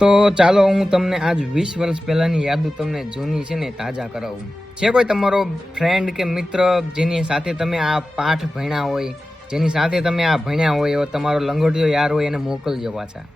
તો ચાલો હું તમને આજ 20 વર્ષ પહેલાની યાદો તમને જૂની છે ને તાજા કરાવું. છે કોઈ તમારો ફ્રેન્ડ કે મિત્ર જેની સાથે તમે આ પાઠ ભણ્યા હોય, જેની સાથે તમે આ ભણ્યા હોય, એવો તમારો લંગોટિયો યાર હોય, એને મોકલજો પાછા.